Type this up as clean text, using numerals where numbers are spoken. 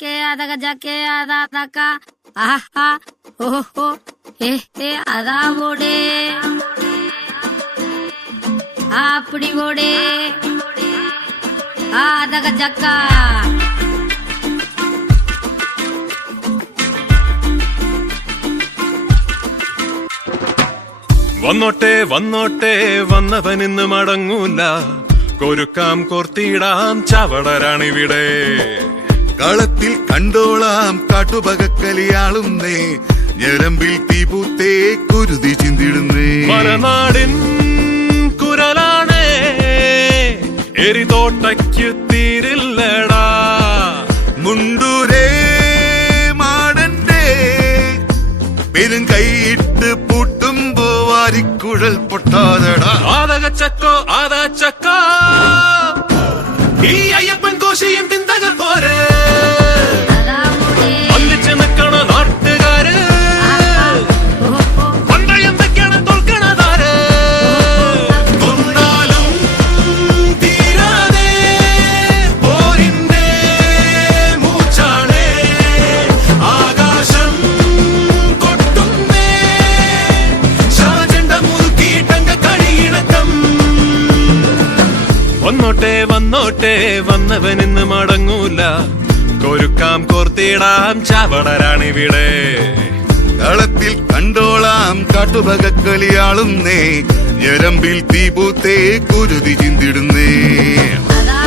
ജക്കെ അതക ജക്കെ അതാ തക്ക ആഹാ ഓഹോ ഹേ ഹേ അതാ ഓടേ അപ്പടി ഓടേ അതക ജക്ക വന്നോട്ടെ വന്നോട്ടെ വന്നവനിന്ന് മടങ്ങൂല കൊരുക്കാം കോർത്തിടാം ചവടരാണിവിടെ കളത്തിൽ കണ്ടോളാം കാട്ടുപകക്കലിയാളുന്നേ ഞരമ്പിൽ തീപൂത്തേ കുരുതി ചിന്തിടുന്നേ മലനാടിൻ കുരലാണേ എരിതോട്ടയ്ക്ക് തീരില്ലടാ മുണ്ടൂരേ മാടന്റെ പെരും കൈയിട്ട് പൂട്ടുമ്പോ വാരിക്കുഴൽ പൊട്ടാതടാ ആദകച്ചക്കോ ആദാച്ചക്കോ ഈ അയ്യപ്പൻ കോശിയും തിന്തകൾ പോരെ ഒന്നിച്ച് നിൽക്കണ നാട്ടുകാര് പണ്ടയം വെക്കണ തോൽക്കണതാര് കൊന്നാലും തീരാതെ പോരിന്റെ മൂച്ചാണേ ആകാശം കൊട്ടുന്നേ ശാചണ്ട മുറുക്കിയിട്ടങ്ക കഴിയിണക്കം വന്നോട്ടെ വന്നോട്ടെ വന്നവനിന്ന് മടങ്ങൂല കൊരുക്കാം കോർത്തിടാം ചവടരാണിവിടെ കളത്തിൽ കണ്ടോളാം കാട്ടുപകക്കലിയാളുന്നേ ഞരമ്പിൽ തീപൂത്തേ കുരുതി ചിന്തിടുന്നേ അതാ